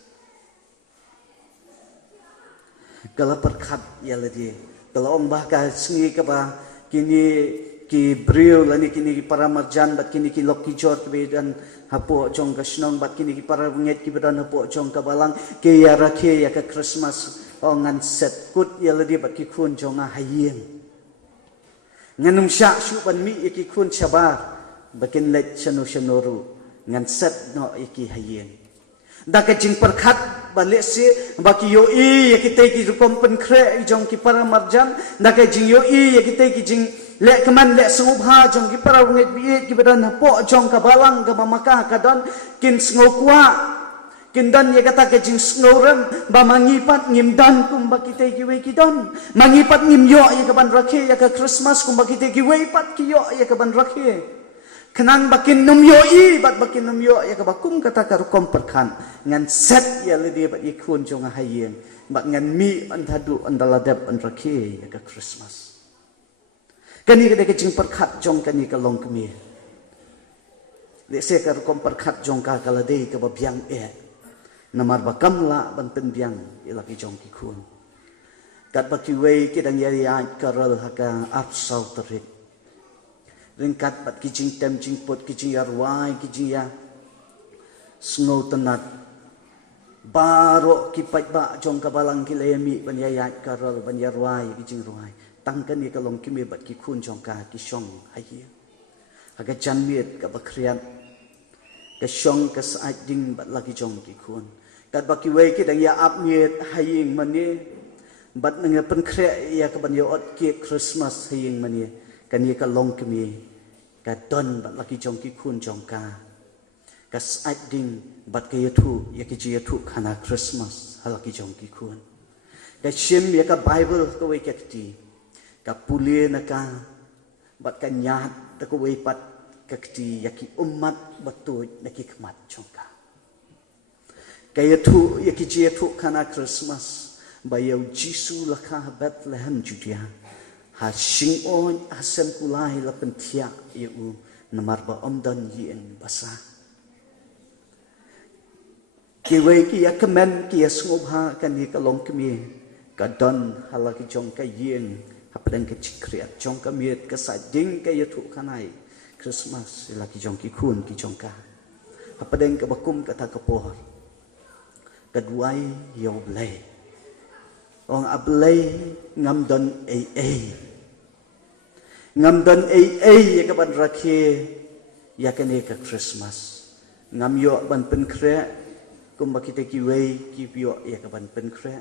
kala perkhat ya ladi kala ong bah ka singi ka ba kini ki brio lani kini ki para marjan bat kini ki lokki jor ke dan hapo jong ka snong bat kini ki para bunget ki badan hapo jong ka balang ke ya rakhe ya ke Christmas ngan set kut ya ladi bat ki kun jonga hayeng nganum sya syu ban mi ki kun chabar bakin let chanu chanoru ngan set no ki hayeng da ka jing perkhat bale se baki yo i ki te ki rukom pen kre jong ki para marjan da ka jing yo i ki te ki jing le keman le sungubha jong ki para nget bi ki badan po jong ka balang ka mamaka ka don kin snokwa Kindan ya kata kejing snoren ba mangipat ngimdan kum bakite kiwe kidon mangipat ngimyo ya kaban rakhe ya ka Christmas kum bakite kiwe pat kiyo ya kaban rakhe kenan bakin numyo i bat bakin numyo ya ka bakum kata ka rukom perkhan ngan set ya ledi bat ikun jong hayeng bat ngan mi antadu andaladep an rakhe ya ka Christmas kani ka kejing perkhat jong kani ka long kemi le se ka rukom perkhat jong ka kaladei ka babyang namar bakam la ban penbiang ilaki jong ki kun kat baki wei kidang yari ai karal haka apsau terik ringkat bat kijing tem jing pot kijing yarwai kijing ya snow tenat baro ki pai ba jong kabalang ki lemi ban yai karal ban yarwai kijing ruai tangkan ye kalong kimi bat ki kun jong ka ki shong hai haka janmiet ka bakriat ka shong ka sai ding bat laki jong ki kun kat baki wei ki dang ya ap miet haying mani bat nang pen kre ya ka ban yo ot ki Christmas haying mani kan ye ka long kemi ka don bat laki jong ki kun jong ka sai ding bat ka yathu ya ki ji yathu khana Christmas halaki jong ki kun ka shim ya ka Bible ka wei ka ti ka pulie na ka bat ka nyat ta ka wei pat ka ti ya ki ummat batu na ki khmat jong ka kaya tu ya kiji tu kana Christmas bayau Jisu lakha Bethlehem Judea ha sing on asem kulai la pentia yu namar ba omdan yin basa ki wei ki ya kemen ki ya sngobha kan ni kalong kemi ka don halaki jong ka yin hapadang ke chikriat jong ka miet ka sa ding ka ya tu kanai Christmas laki jong ki kun ki jong ka hapadang ka bakum kata kapor kaduai yo blay ong ablay ngamdon ngamdon ya kaban rakhe ya kane ka Christmas ngam yo ban pen kre kum bakite ki wei ki pyo ya kaban pen kre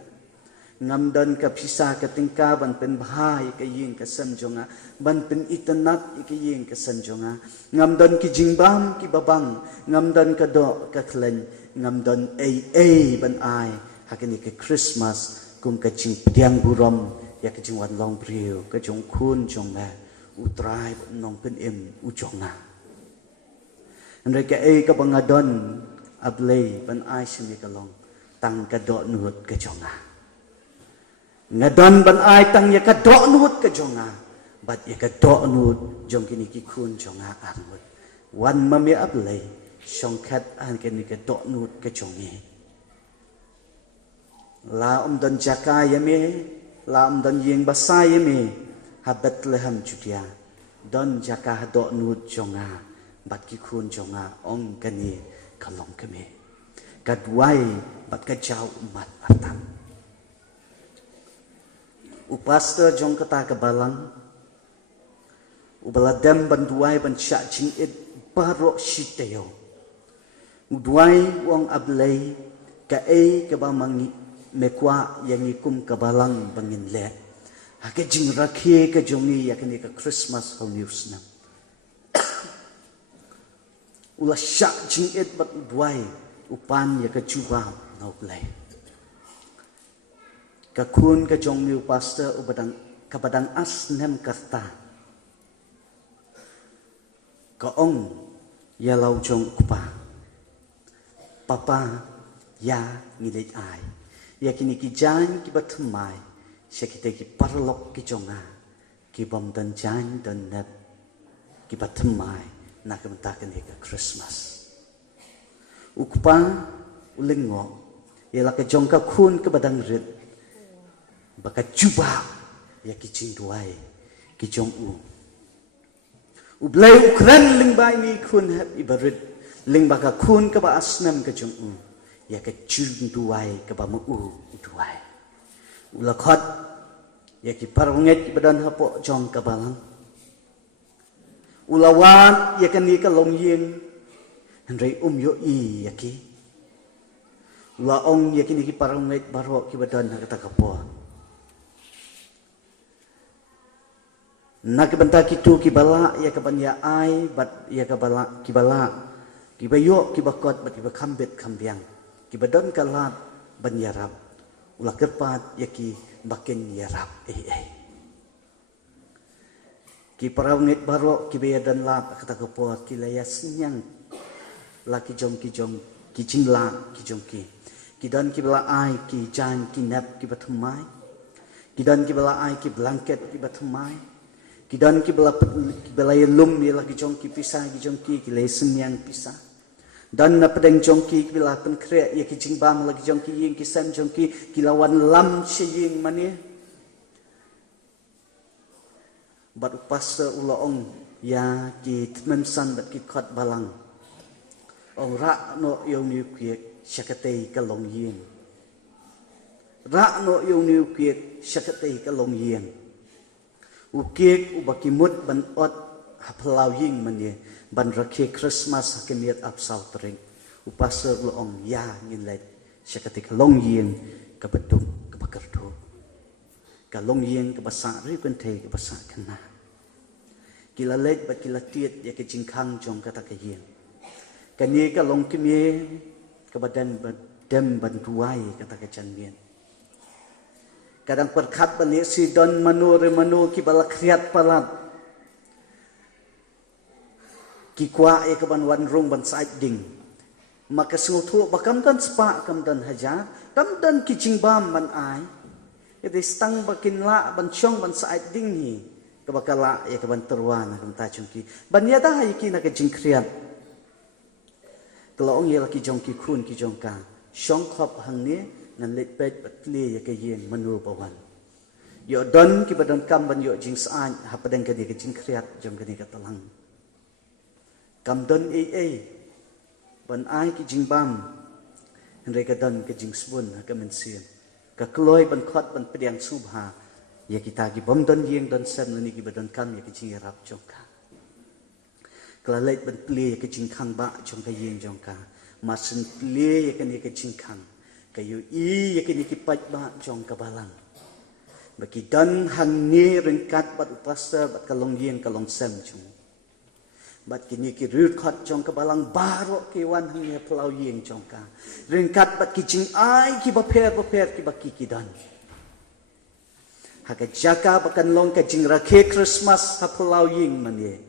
ngam dan ka pisa ka tingka ban pen bhai ka yin ka san jonga ban pen itanat ka yin ka san jonga ngam dan ki jingbam ki babang ngam dan ka do ka klen ngam dan ai ban ai hakini ka Christmas kum ka jing pdiang burom ya ka jing wan long priu ka jong kun jong ma utrai nong pen em u jonga andre ka ka bangadon ablay ban ai simi ka long tang ka do nut ka jonga ngadon ban ai tang ya ka do nut ka jonga bat ya ka do nut jong kini ki kun jonga armut wan mami ablay songkat an kini ka do nut ka jongi la dan jaka yame la dan yeng basa yame ha Bethlehem Judea don jaka do nut jonga bat ki kun jonga ong kani kalong kami kadwai bat ka jau umat atam upasta jong kata ke balang ubaladem banduai ban syak jing it barok shiteo uduai wong ablay ka ke bamangi mekwa yang ikum ke balang bangin le hake jing rakhe ke jongi yakni ke Christmas ho news na ula syak jing it bat uduai upan ya ke juba no play ka kun ka jong new pastor ubadang kabadang asnem karta ka ong ya lau jong kupa papa ya ngilit ai ya kini ki jan ki batmai sekite ki parlok ki jonga ki bom dan jan dan neb ki batmai nak mentakan ke Christmas ukpa ulengo ya la ke jongka kun ke badang rit baka juba ya ki cingduai ki jong ublai ukran lingba ini kun hab ibarit ling baka kun ke ba asnam ke jong ya ke cingduai ke ba mu duai ulakhot ya ki parunget ki badan hapo jong ke balang ulawan ya kan ni ka long yin Henry yo i ya ki ula ong ya kini ki parunget baro ki badan kata kapo nak benta kitu ki bala ya ka banya ai bat ya ka bala ki bayo ki bakot bat ki bakambet kambiang ki badan kalat banyarap ula kerpat ya ki bakin yarap ki parunget baro ki bayadan lap kata kapo ki layas nyang laki jom ki jingla ki jom ki dan ki bala ai ki jan ki nap ki bathmai ki dan ki bala ai ki blanket ki bathmai ki dan ki bala lum ya laki jom ki pisah ki jom ki lesen yang pisah dan na pedeng jom ki bala pen kre ya ki jingbam laki jom ki ying ki sam jom ki lawan lam sheying mani bat upasa ula ong ya ki tmen san bat ki khat balang ong ra no yong niu kiek syakatei ka long yin ra no yong niu kiek syakatei ka long yin u kiek u bakimut ban ot haplau yin manye ban rakhe Christmas hakemiat apsal tering u pasar lo ong ya ngin let syakatei ka long yin ka betung ka bakerdu ka long yin ka basa ri pen thei ka basa kana kila let ba kila tiet ya ke jingkhang jong kata ka yin kanye ka long kimye ka badan badem bantuai kata ka chanmien kadang perkhat bani si don manu ki bala kriat palat ki kwa e ka ban wan rong ban sait ding maka sungu thu bakam dan spa kam dan haja kam dan ki jingbam ban ai ite stang bakin la ban chong ban sait ding ni ka bakala e ka ban terwana kam ta chungki ban ya da hai ki na ka jingkriat kalau orang yang laki jong ki kun ki jong ka shong khop hang ni nan let pet patli ya ke yen manu bawan yo don ki badan kam ban yo jing saan ha padang ka di ka jing kriat jong ka ni ka talang kam don ban ai ki jing bam henre ka don ka jing spun ha ka men sien ka kloi ban khot ban pediang subha ya kita ki bom don yeng don sem ni ki badan kam ya ki jing rap jong ka Kelalait ban pli ke jingkang ba jong ka yin jong ka masin pli ke ni ke jingkang kayu yakin ikipat ba jong kabalang bagi dan hang ni ringkat bat upasa bat kalong yeng kalong sem chung bat kini ki rut khat jong kabalang baro ki wan hang ye plau yeng jong ka ringkat bat ki jing ai ki ba pher ki ba ki dan ha ka jaka bakan long ka jing rakhe Christmas ha plau yeng man ye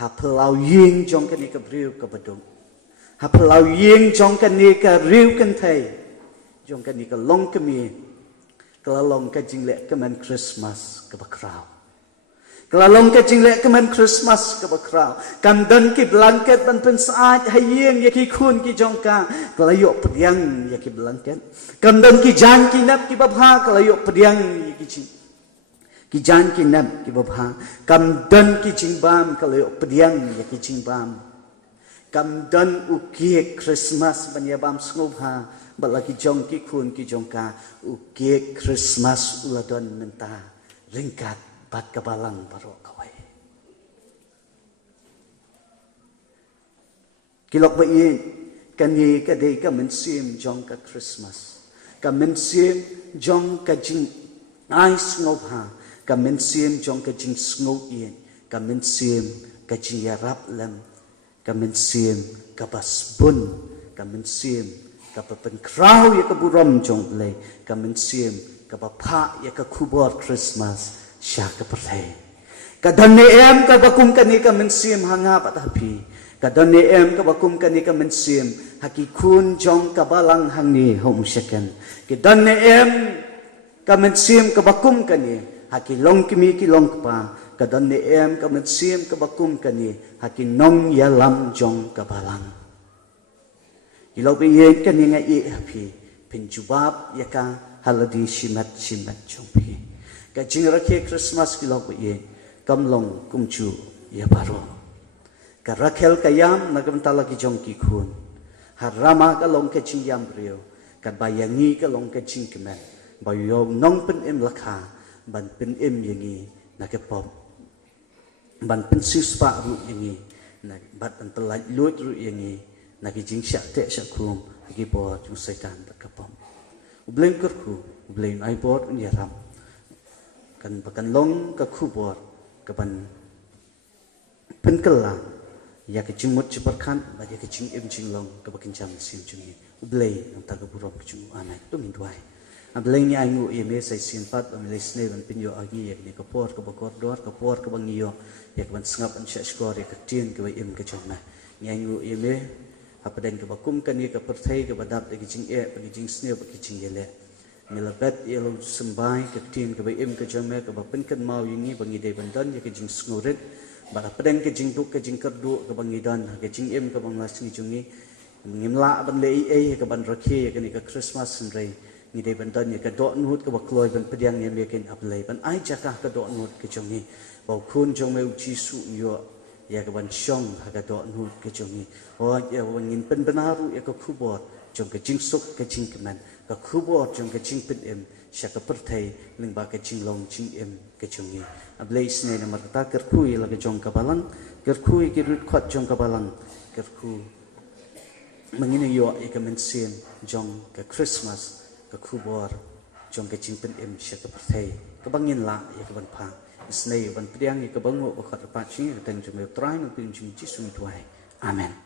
ha plau yeng jong ka ni ka briu ka badung ha plau yeng jong ka ni ka riu kan thai jong ka ni ka long ka mi kelalong ka jing le ka man Christmas ka ba kraw kelalong ka jing le ka man Christmas ka ba kraw kam dan ki blanket ban pen saat ha yeng ya ki khun ki jong ka kelayo pediang ya ki blanket kam dan ki jan ki nap ki ba bha kelayo pediang ya ki jing ki jan ki nap ki ba bha kam dan ki jing bam kelayo pediang ya ki jing bam kam dan ukie Christmas ban ya bam sngop ha balaki jong ki khun ki jong ka ukie Christmas uladon menta ringkat bat kabalang baro kawai kilok ba yin kani ka dei ka mensim jong ka Christmas ka mensim jong ka jing ai sngop ha ka mensim jong ka jing sngop yin ka mensim ka jing yarap lam ka mensim ka basbun ka mensim ka pen kraw ya ka buram jong le ka mensim ka bapha ya ka khubor Christmas sya ka perthai ka dan em ka bakum ka ni ka mensim hanga patapi ka dan em ka bakum ka ni ka mensim haki kun jong ka balang hang ni hom second ka dan em ka mensim ka bakum ka ni haki long kimi ki long pa ka dan em ka mensim ka bakum ka ni haki nong ya lam jong ka balang ilau be ye kan nga e happy pinjubab ya ka haladi shimat jong pi ka jingra ke Christmas kilau be ye kamlong kumchu ya baro ka rakhel kayam nagamta lagi jong ki khun harama ka long ke ching yam brio ka bayangi ka long ke ching kemen bayo nong pen em lakha ban pen em yangi na ke pom ban pen sispa ru yangi na bat ban pelaj lut ru yangi nagi jing syak te syak kum gi bo ju setan tak kapam ubleng kerku ubleng ai bot unyaram kan pakan long ka khubor ka ban penkelang ya ke jimut ciparkan ba ya ke jing em jing long ka bakin jam sim jungi ublei ang taga burok ju anai tu min duai ableng ni aingu ye me sai sin pat am le sne ban pinyo agi ye ni ka por ka bakor dor ka por ka bangiyo ya ban sngap an syak skor ya ka tin ka em ka jong na ni aingu ye me apa dan ke bakum kan ye ke perthai ke badap ke jing e ke jing sne ke jing yele milabet ye lo sembai ke tin ke baim ke jame ke bapen kan mau yingi bangi dei bandan ye ke jing snurit bara pedang ke jing duk ke jing kerdu ke bangi dan ke jing em ke bang lasni jungi ngimla ban le e ke ban rakhe ke ni ke Christmas sendrai ni dei bandan ye ke do nut ke bakloi ban pedang ye me ken ablai ban ai jakah ke do nut ke jungi bau kun jong me uchi su yo ya ke ban syong haga do nu ke jongi o ya wangin pen benaru ya ke khubor jong ke jing suk ke jing keman ke khubor jong ke jing pen em sya ke perthai ling ba ke jing long jing em ke jongi ablai sne na marta ker khu ya ke jong ka balang ker khu ke rut khat jong ka balang ker khu mangine yo ya ke mensin jong ke Christmas ke khubor jong ke jing pen em sya ke perthai ke bangin la ya ke ban pha Snei ban priang ke bangu bakhat pa chi ten jume trai no pin chi sui tuai amen